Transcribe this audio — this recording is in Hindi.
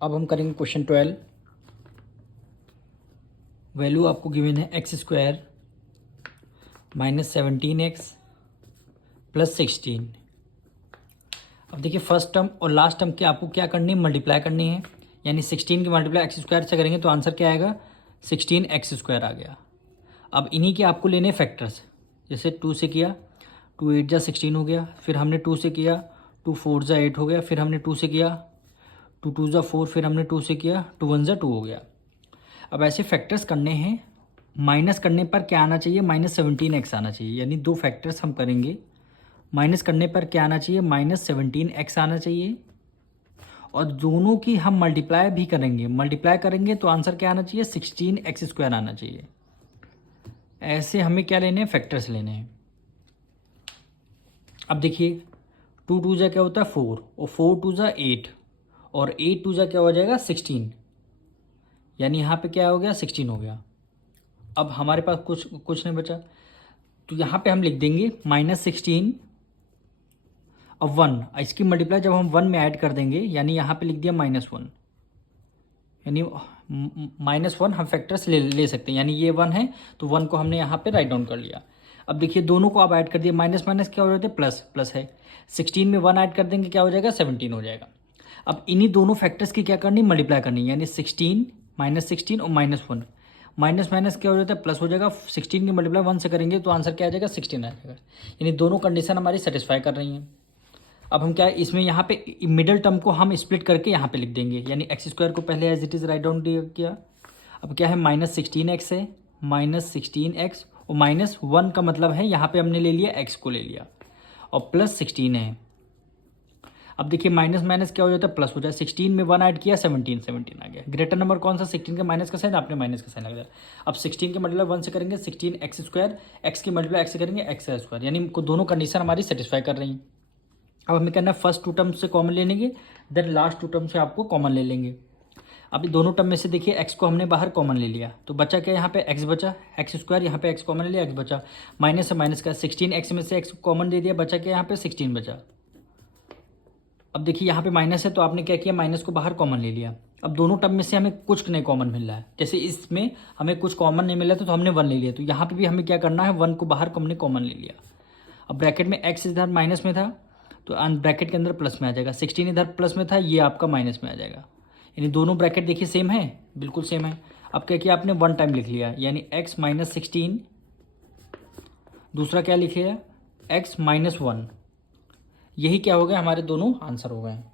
अब हम करेंगे क्वेश्चन 12। वैल्यू आपको गिवन है x square minus 17x plus 16। अब देखिए फर्स्ट टर्म और लास्ट टर्म की आपको क्या करनी है, मल्टीप्लाई करनी है। यानी 16 की मल्टीप्लाई एक्स स्क्वायर से करेंगे तो आंसर क्या आएगा, 16x स्क्वायर आ गया। अब इन्हीं के आपको लेने फैक्टर्स। जैसे 2 से किया, 2 8 जा 16 हो गया। फिर हमने 2 से किया, 2 4 जा 8 हो गया। फिर हमने 2 से किया, 2 2 जा 4। फिर हमने 2 से किया, 2 1 जा 2 हो गया। अब ऐसे फैक्टर्स करने हैं, माइनस करने पर क्या आना चाहिए, -17x आना चाहिए। यानी दो फैक्टर्स हम करेंगे, माइनस करने पर क्या आना चाहिए, -17x आना चाहिए। और दोनों की हम मल्टीप्लाई भी करेंगे, मल्टीप्लाई करेंगे तो आंसर क्या आना चाहिए, 16x स्क्वायर आना चाहिए। ऐसे हमें क्या लेने हैं, फैक्टर्स लेने हैं। अब देखिए 2 2 जा क्या होता है 4, और 4 2 जा 8, और 8 2 जा क्या हो जाएगा 16। यानी यहाँ पे क्या हो गया, 16 हो गया। अब हमारे पास कुछ नहीं बचा, तो यहाँ पे हम लिख देंगे -16। अब 1, इसकी मल्टीप्लाई जब हम 1 में ऐड कर देंगे, यानी यहाँ पे लिख दिया -1। यानी -1 हम फैक्टर्स ले सकते हैं। यानी ये 1 है तो 1 को हमने यहाँ पे राइट डाउन कर लिया। अब देखिए दोनों को आप ऐड कर दिए, माइनस माइनस क्या हो जाते हैं, प्लस प्लस है। 16 में 1 ऐड कर देंगे क्या हो जाएगा, 17 हो जाएगा। अब इन्हीं दोनों फैक्टर्स की क्या करनी, मल्टीप्लाई करनी। यानी 16 -16 और -1, माइनस माइनस क्या हो जाता है, प्लस हो जाएगा। 16 की मल्टीप्लाई 1 से करेंगे तो आंसर क्या आ जाएगा, 16 आ जाएगा। यानी दोनों कंडीशन हमारी सेटिस्फाई कर रही हैं। अब हम क्या है, इसमें यहाँ पे मिडिल टर्म को हम स्प्लिट करके यहाँ पे लिख देंगे। यानी एक्स स्क्वायर को पहले as it is write down किया। अब क्या है, -16x है, -16x और -1 का मतलब है यहाँ पे हमने ले लिया, x को ले लिया, और +16 है। अब देखिए माइनस माइनस क्या हो जाता है, प्लस हो जाए। 16 में 1 ऐड किया, 17 आ गया। ग्रेटर नंबर कौन सा, 16 के माइनस का साइन, आपने माइनस का साइन लगा दिया। अब 16 के मल्टीप्लाई 1 से करेंगे 16x स्क्वायर, x की मल्टीप्लाई x से करेंगे x स्क्वायर। यानी दोनों कंडीशन हमारी सेटिस्फाई कर रही हैं। अब हमें करना है फर्स्ट 2 टर्म से कॉमन ले लेंगे, देन लास्ट 2 टर्म से आपको कॉमन ले लेंगे। अभी दोनों टर्म में से देखिए x को हमने बाहर कॉमन ले लिया, तो बचा क्या, यहाँ पे x बचा, एक्स स्क्वायर, यहाँ पे x कॉमन ले लिया, x बचा। माइनस से माइनस का 16x में से x कॉमन दे दिया, बचा क्या, यहाँ पे 16 बचा। अब देखिए यहाँ पे माइनस है तो आपने क्या किया, माइनस को बाहर कॉमन ले लिया। अब दोनों टर्म में से हमें कुछ नहीं कॉमन मिल रहा है, जैसे इसमें हमें कुछ कॉमन नहीं मिला तो हमने 1 ले लिया, तो यहाँ पे भी हमें क्या करना है, 1 को बाहर हमने कॉमन ले लिया। अब ब्रैकेट में x इधर माइनस में था तो ब्रैकेट के अंदर प्लस में आ जाएगा, 16 इधर प्लस में था, ये आपका माइनस में आ जाएगा। यानी दोनों ब्रैकेट देखिए सेम है, बिल्कुल सेम है। अब क्या किया आपने, 1 टाइम लिख लिया, यानी x -16, दूसरा क्या लिख लिया, x -1। यही क्या हो गया, हमारे दोनों आंसर हो गए हैं।